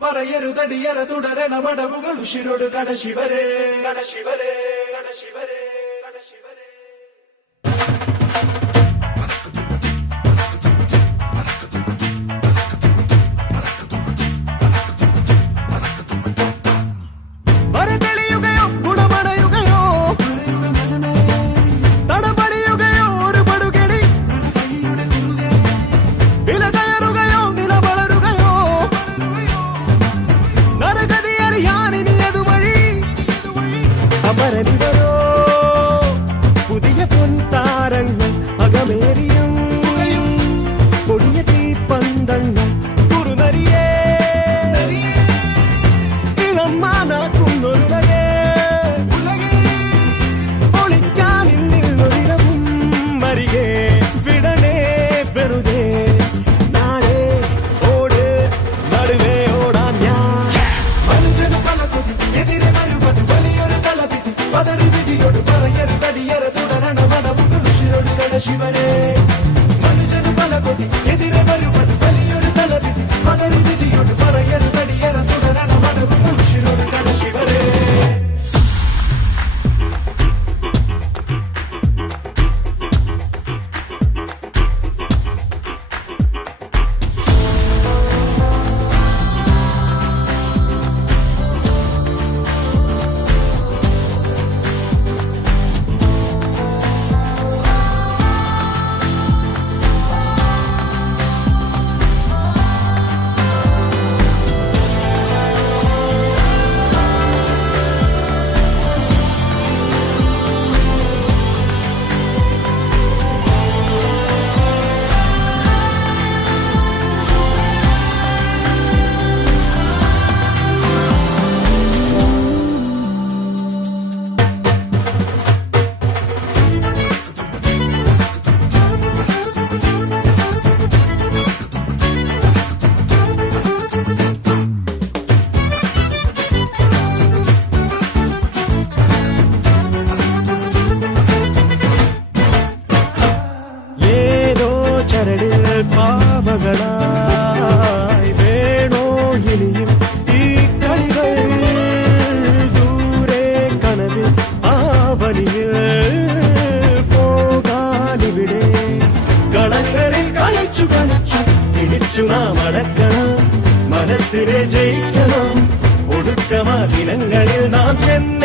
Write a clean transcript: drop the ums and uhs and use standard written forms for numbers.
പറയരുതടിയറ തുടരണ മടവുകൾ ഉഷിരോട് കടശിവരേ കടശിവരേ കടശിവരേ കടശിവരേ. പുതിയ പൊൻതാരങ്ങൾ അകമേറിയും കൊടിയ തീപ്പന്തങ്ങൾ കുറുനരിയേ ഇളമാനാക്കുന്നൊരുളകേ ഒളിക്കാൻ ഇന്നിൽ ഒരിടവും മരികേ വിടണേ വെറുതെ നാളെ ഓട് നടുവേ ഓടാൻ ഞാൻ. മനുജന് പല കൊതി എതിരെ വരുവത് വലിയൊരു തലവിധി പതറി വിധിയോട് പറയരുതടിയറ തുടരണ മടവുകൾ ഉഷിരോട് കടശിവരേ. മനുജന് പല കൊതി എതിരെ വരുവത് വലിയൊരു തലവിധി പതറി വിധിയോട് പറയരുതടിയറ തുടരണ മടവുകൾ ഉഷിരോട് കടശിവരേ. പാവകളായി വേണോ ഇനിയും ഈ കളികൾ ദൂരെ കനവിൽ ആവലിയിൽ പോകാനിവിടെ കളങ്ങളിൽ കളിച്ചു കളിച്ചു പിടിച്ചു നാം അടക്കണം മനസ്സിനെ ജയിക്കണം ഒടുക്കമാ ദിനങ്ങളിൽ നാം ചെന്ന